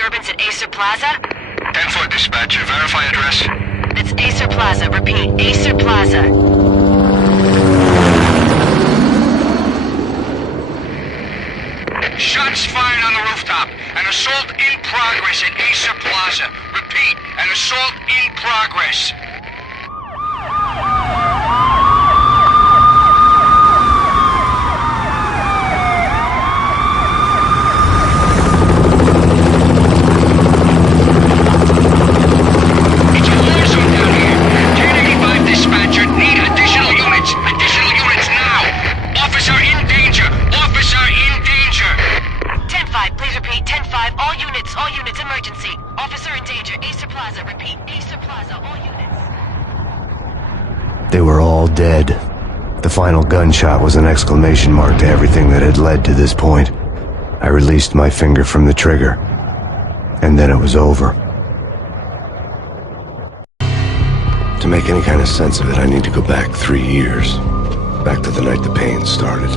disturbance at Acer Plaza? 10-4 dispatcher, verify address. It's Acer Plaza. Repeat, Acer Plaza. Shots fired on the rooftop. An assault in progress at Acer Plaza. Repeat, an assault in progress. It's a war zone down here. 1085 dispatcher, need additional units. Additional units now. Officer in danger. Officer in danger. 10-5, please repeat. 10-5, all units, emergency. Officer in danger, Acer Plaza. Repeat, Acer Plaza, all units. They were all dead. The final gunshot was an exclamation mark to everything that had led to this point. I released my finger from the trigger, and then it was over. To make any kind of sense of it, I need to go back 3 years. Back to the night the pain started.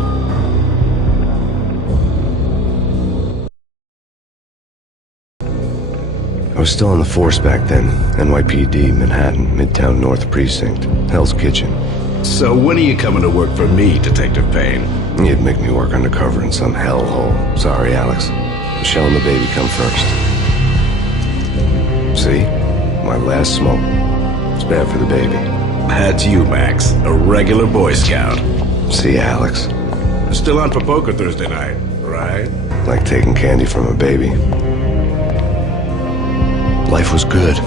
I was still on the force back then. NYPD, Manhattan, Midtown North Precinct, Hell's Kitchen. So when are you coming to work for me, Detective Payne? You'd make me work undercover in some hellhole. Sorry, Alex. Michelle and the baby come first. See? My last smoke. It's bad for the baby. That's you, Max. A regular Boy Scout. See, Alex? Still on for poker Thursday night, right? Like taking candy from a baby. Life was good.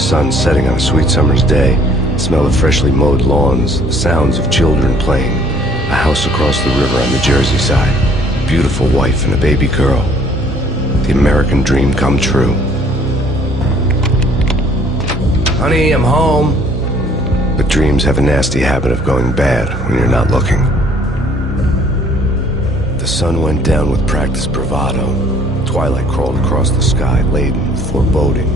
Sun setting on a sweet summer's day. The smell of freshly mowed lawns. The sounds of children playing. A house across the river on the Jersey side. Beautiful wife and a baby girl. The American dream come true. Honey, I'm home. But dreams have a nasty habit of going bad when you're not looking. The sun went down with practiced bravado. Twilight crawled across the sky, laden with foreboding.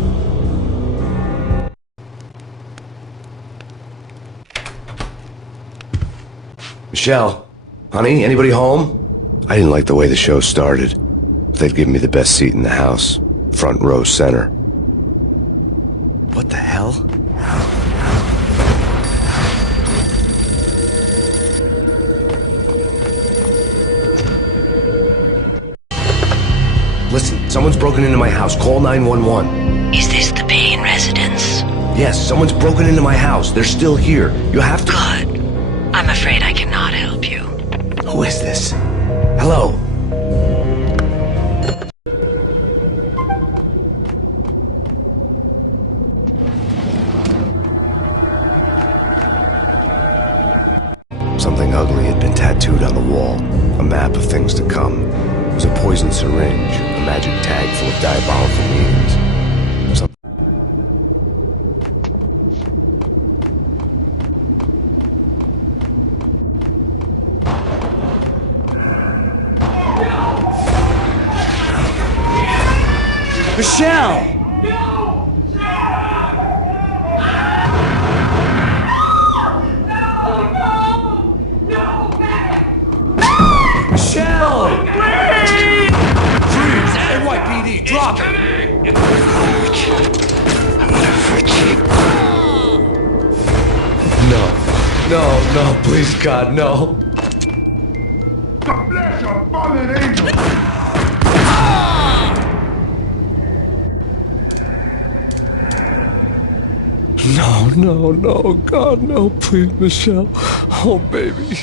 Michelle, honey, anybody home? I didn't like the way the show started. They'd give me the best seat in the house, front row center. What the hell? Listen, someone's broken into my house. Call 911. Is this the Payne residence? Yes, someone's broken into my house. They're still here. You have to... Good. I'm afraid I cannot help you. Who is this? Hello? Something ugly had been tattooed on the wall. A map of things to come. It was a poison syringe, a magic tag full of diabolical meanings. Michelle! Michelle! Freeze! NYPD, drop it! No, please, God, no. God bless your fallen angel! No, God, no, please, Michelle. Oh, baby.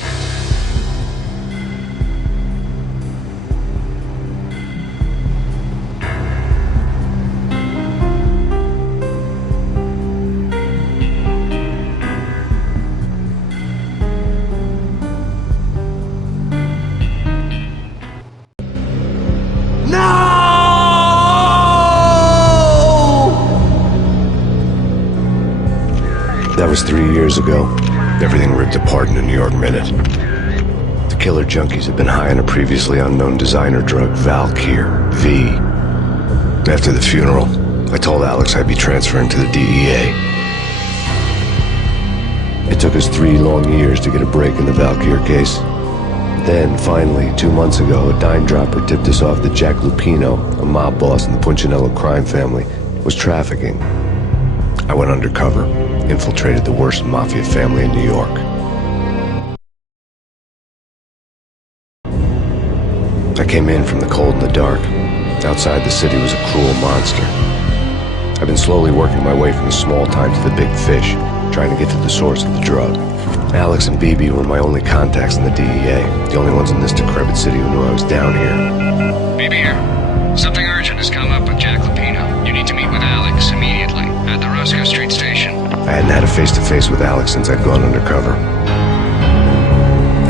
That was 3 years ago. Everything ripped apart in a New York minute. The killer junkies had been high on a previously unknown designer drug, Valkyr, V. After the funeral, I told Alex I'd be transferring to the DEA. It took us 3 long years to get a break in the Valkyr case. Then, finally, 2 months ago, a dime dropper tipped us off that Jack Lupino, a mob boss in the Punchinello crime family, was trafficking. I went undercover, infiltrated the worst mafia family in New York. I came in from the cold and the dark. Outside, the city was a cruel monster. I've been slowly working my way from the small time to the big fish, trying to get to the source of the drug. Alex and BB were my only contacts in the DEA, the only ones in this decrepit city who knew I was down here. BB here. Something urgent has come up with Jack Lupino. You need to meet with Alex immediately at the Roscoe Street station. I hadn't had a face-to-face with Alex since I'd gone undercover.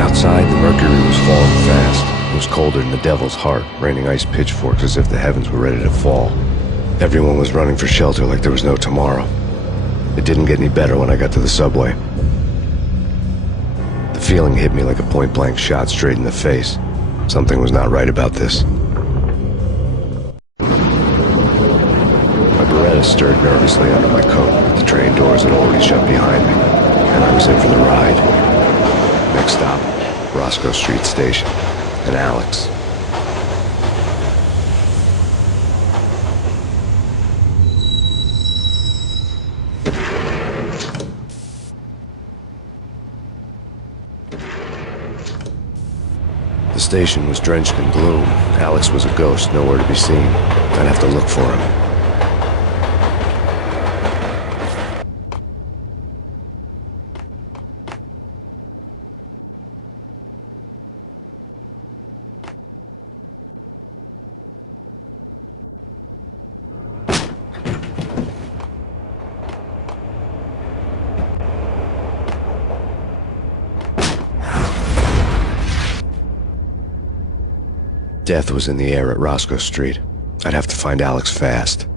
Outside, the mercury was falling fast. It was colder than the devil's heart, raining ice pitchforks as if the heavens were ready to fall. Everyone was running for shelter like there was no tomorrow. It didn't get any better when I got to the subway. The feeling hit me like a point-blank shot straight in the face. Something was not right about this. My Beretta stirred nervously under my coat, but the train doors had already shut behind me, and I was in for the ride. Next stop, Roscoe Street Station, and Alex. The station was drenched in gloom. Alex was a ghost, nowhere to be seen. I'd have to look for him. Death was in the air at Roscoe Street. I'd have to find Alex fast.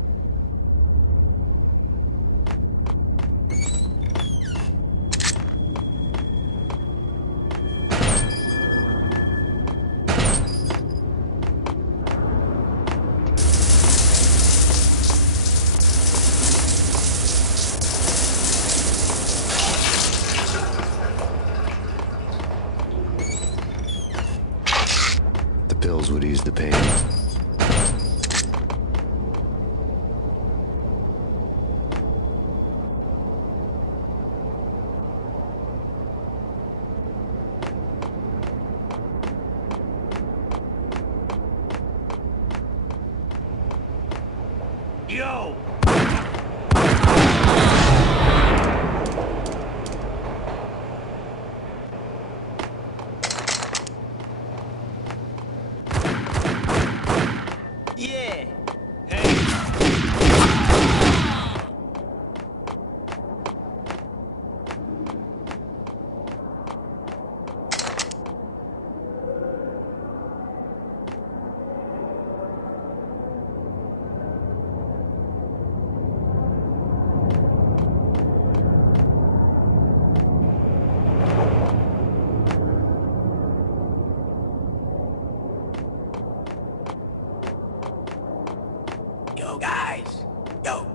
Pills would ease the pain. Yo! Yo,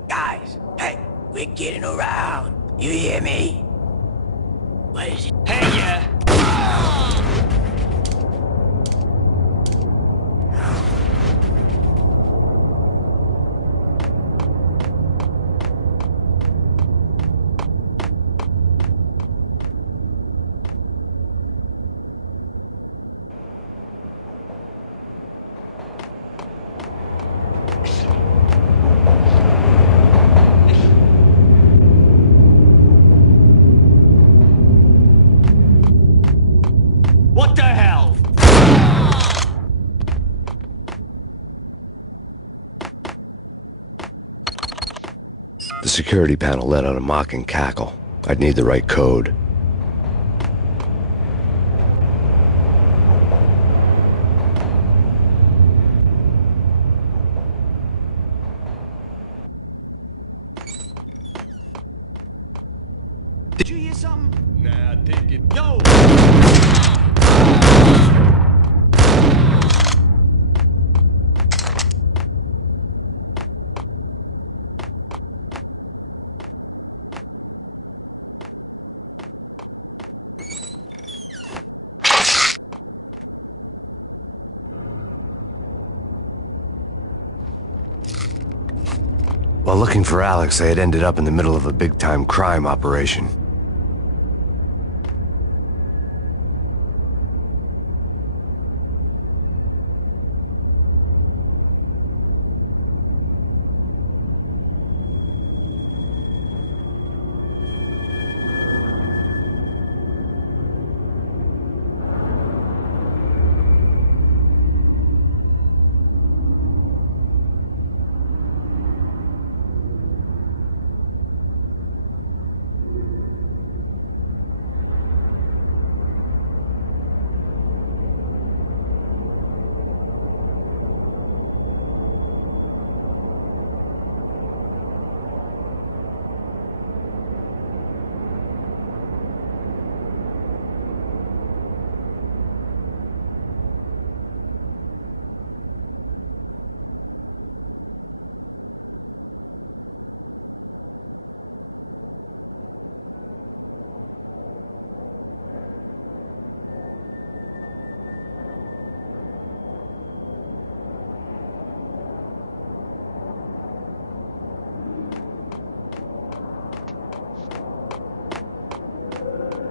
guys, hey, we're getting around. You hear me? What is it? Hey, yeah. What the hell? The security panel let out a mocking cackle. I'd need the right code. Did you hear something? Nah, I think it. Yo! While looking for Alex, they had ended up in the middle of a big-time crime operation.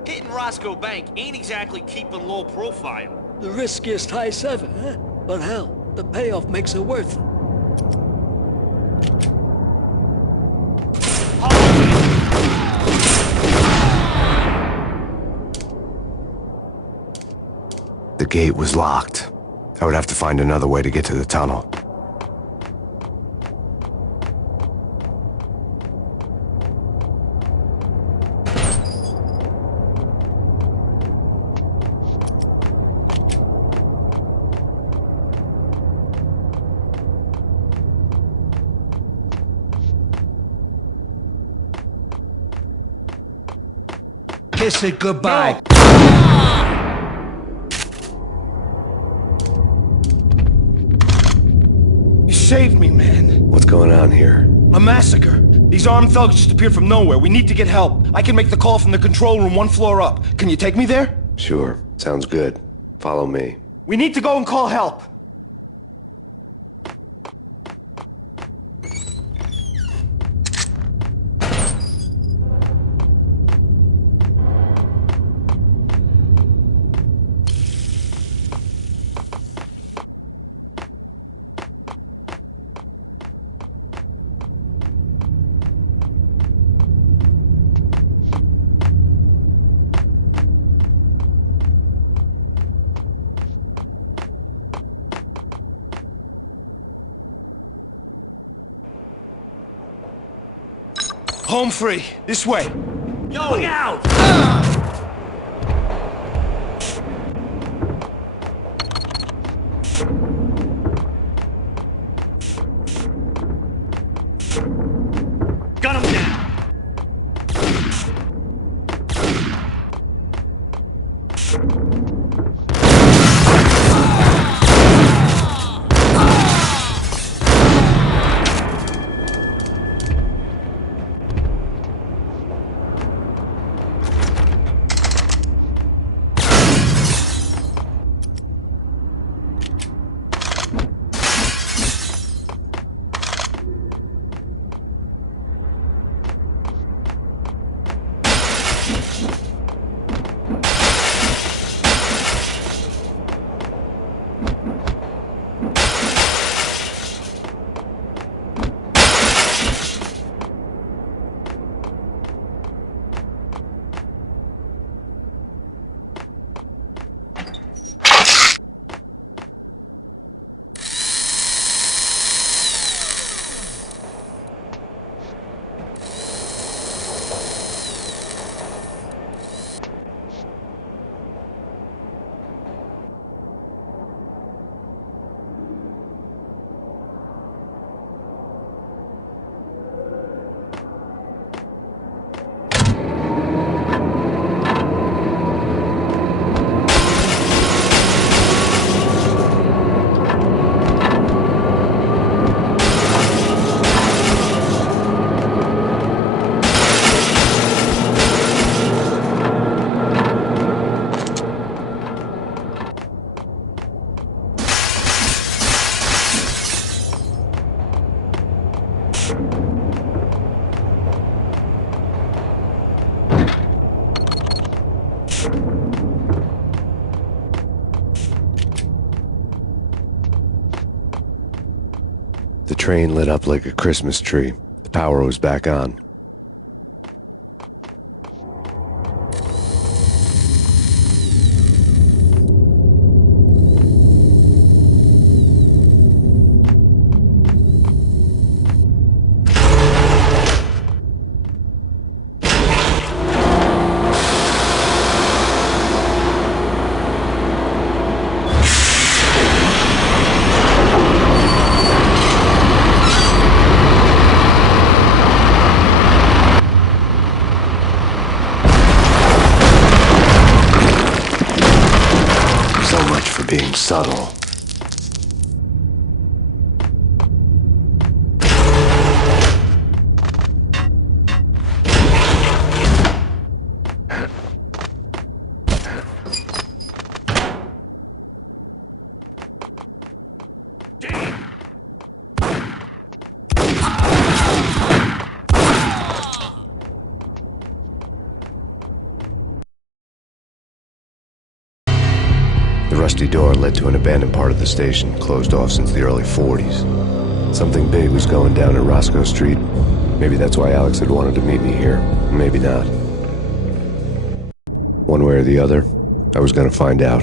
Hitting Roscoe Bank ain't exactly keeping low profile. The riskiest high seven, huh? But hell, the payoff makes it worth it. The gate was locked. I would have to find another way to get to the tunnel. Kiss it goodbye. You saved me, man. What's going on here? A massacre. These armed thugs just appeared from nowhere. We need to get help. I can make the call from the control room 1 floor up. Can you take me there? Sure. Sounds good. Follow me. We need to go and call help. Home free. This way. Yo! Look out! Gun him down! The train lit up like a Christmas tree. The power was back on. Being subtle. The rusty door led to an abandoned part of the station, closed off since the early 40s. Something big was going down at Roscoe Street. Maybe that's why Alex had wanted to meet me here. Maybe not. One way or the other, I was gonna find out.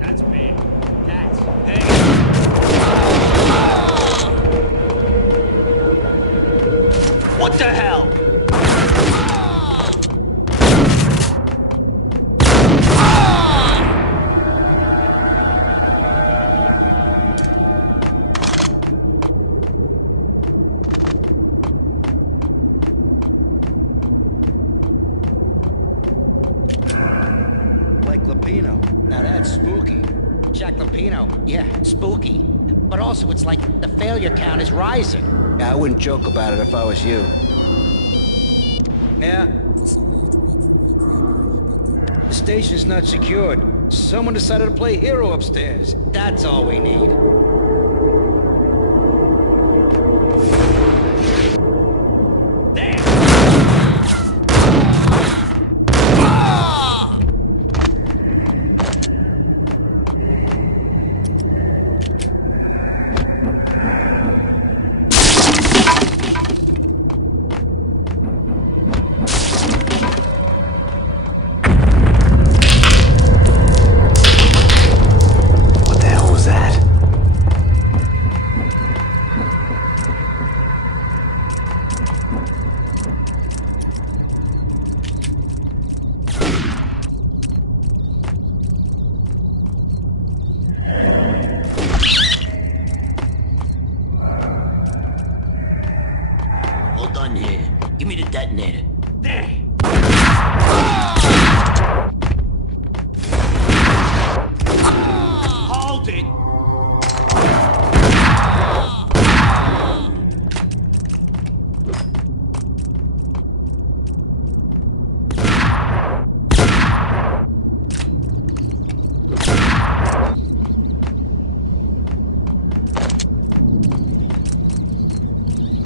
That's me. That's... Hey! What the hell? Like Lapino. Now that's spooky. Jack Lapino. Yeah, spooky. But also, it's like the failure count is rising. Yeah, I wouldn't joke about it if I was you. Yeah? The station's not secured. Someone decided to play hero upstairs. That's all we need. Hold on here. Give me the detonator. There! Hold it!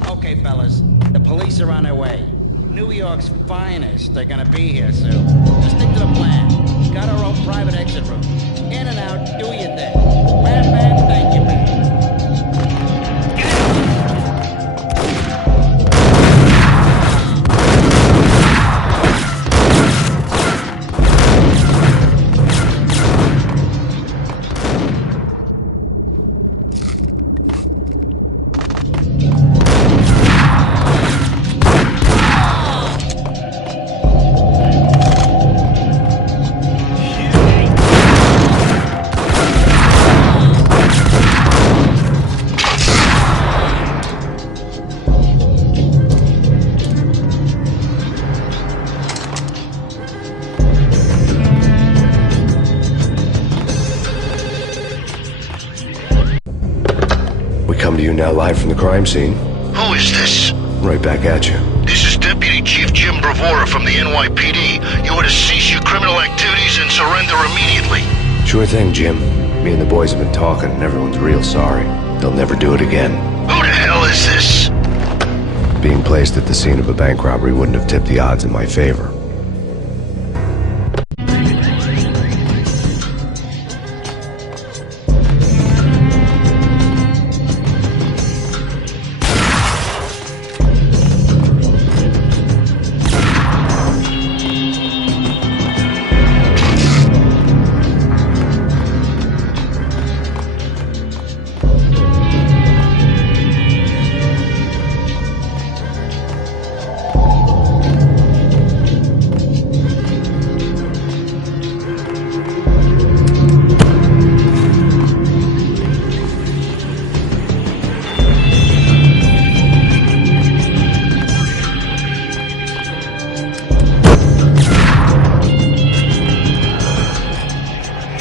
Okay, fellas. The police are on their way. New York's finest are gonna be here soon. Just stick to the plan. Got our own private exit route. In and out, do your thing. Bam, bam, thank you, man. Come to you now live from the crime scene. Who is this? Right back at you. This is Deputy Chief Jim Bravura from the NYPD. You are to cease your criminal activities and surrender immediately. Sure thing, Jim. Me and the boys have been talking and everyone's real sorry. They'll never do it again. Who the hell is this? Being placed at the scene of a bank robbery wouldn't have tipped the odds in my favor.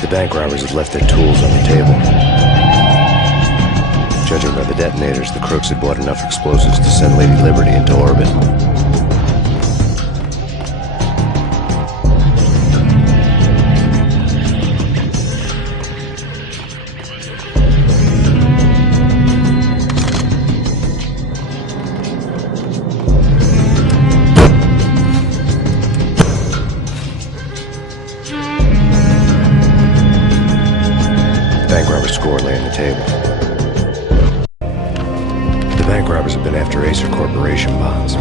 The bank robbers had left their tools on the table. Judging by the detonators, the crooks had bought enough explosives to send Lady Liberty into orbit. Bank robber's score lay on the table. The bank robbers had been after Acer Corporation bonds.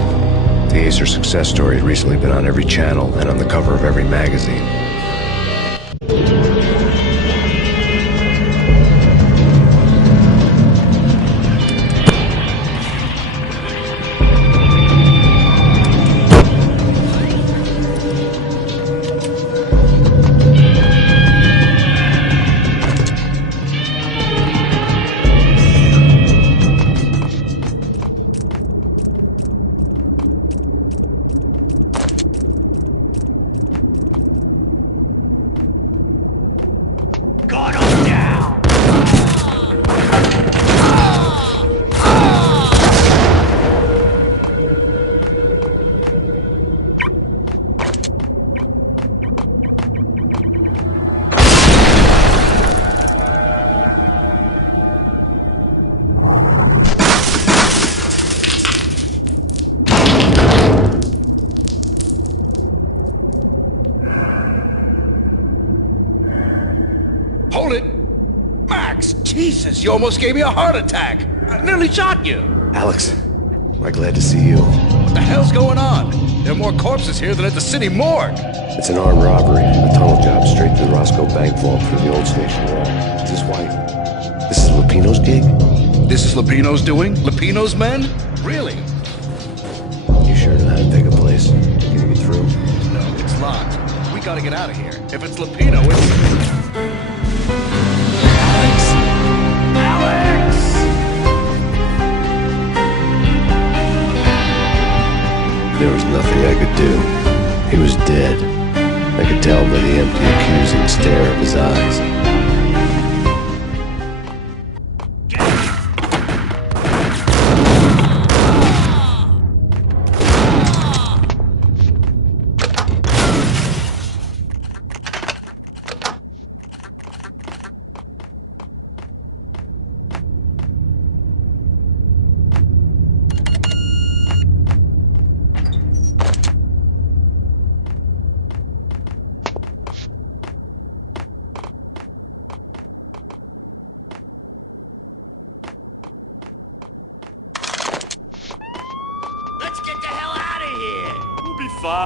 The Acer success story had recently been on every channel and on the cover of every magazine. Hold it! Max! Jesus, you almost gave me a heart attack! I nearly shot you! Alex, we're glad to see you. What the hell's going on? There are more corpses here than at the city morgue! It's an armed robbery, a tunnel job straight to the Roscoe Bank vault through the old station wall. Is this why? This is Lupino's gig? This is Lupino's doing? Lupino's men? Really? You sure know how to take a place? Can you get through? No, it's locked. We gotta get out of here. If it's Lupino, it's... There was nothing I could do. He was dead. I could tell by the empty, accusing stare of his eyes. Let's get the hell out of here! We'll be fine.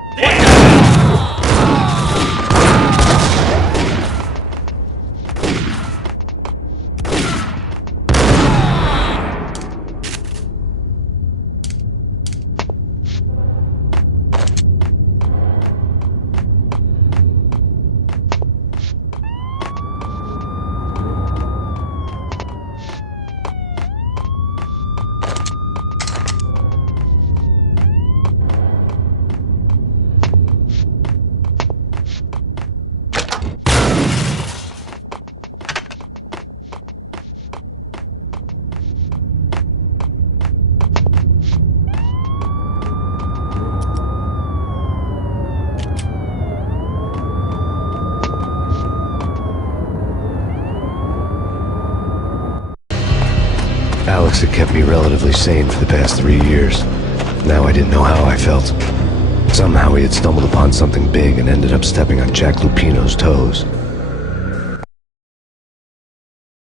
Alex had kept me relatively sane for the past 3 years. Now I didn't know how I felt. Somehow he had stumbled upon something big and ended up stepping on Jack Lupino's toes.